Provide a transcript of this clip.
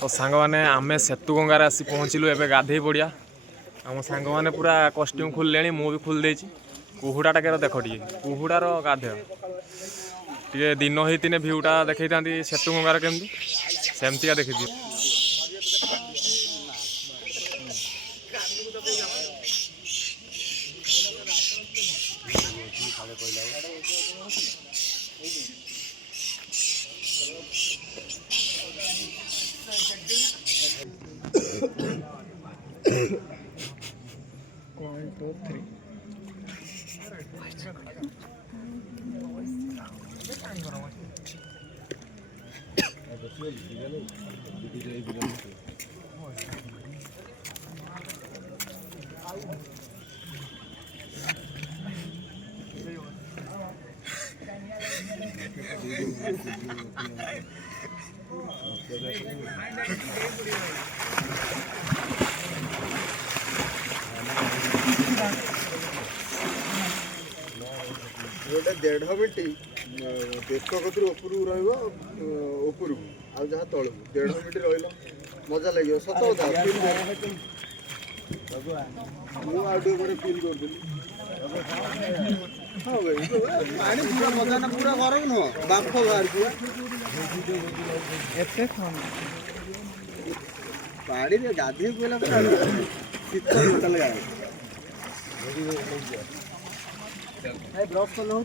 तो सांग मैंने आम सेतु गंगार आसी पहुँचलु एवं गाधे पड़िया आम सांग मैंने पूरा कस्ट्यूम खोल मु भी खोल देची कुहुड़ा टाके देख टे कुहुड़ार गाधे टे दिन होती भ्यूटा देखी था सेतु गंगार केमती सेमतिका देखी गोटे 1.5 मिनट देश कतर उपरू रपर आ जहाँ तलू 1.5 मिनट रहा मजा लगे सत कथा मुझे फिल कर हाँ भाई पानी पूरा मजा ना पूरा गरम नुह बाफ बाहर पानी गाधे पहला शीत घंटा लगा ब्रश कल हो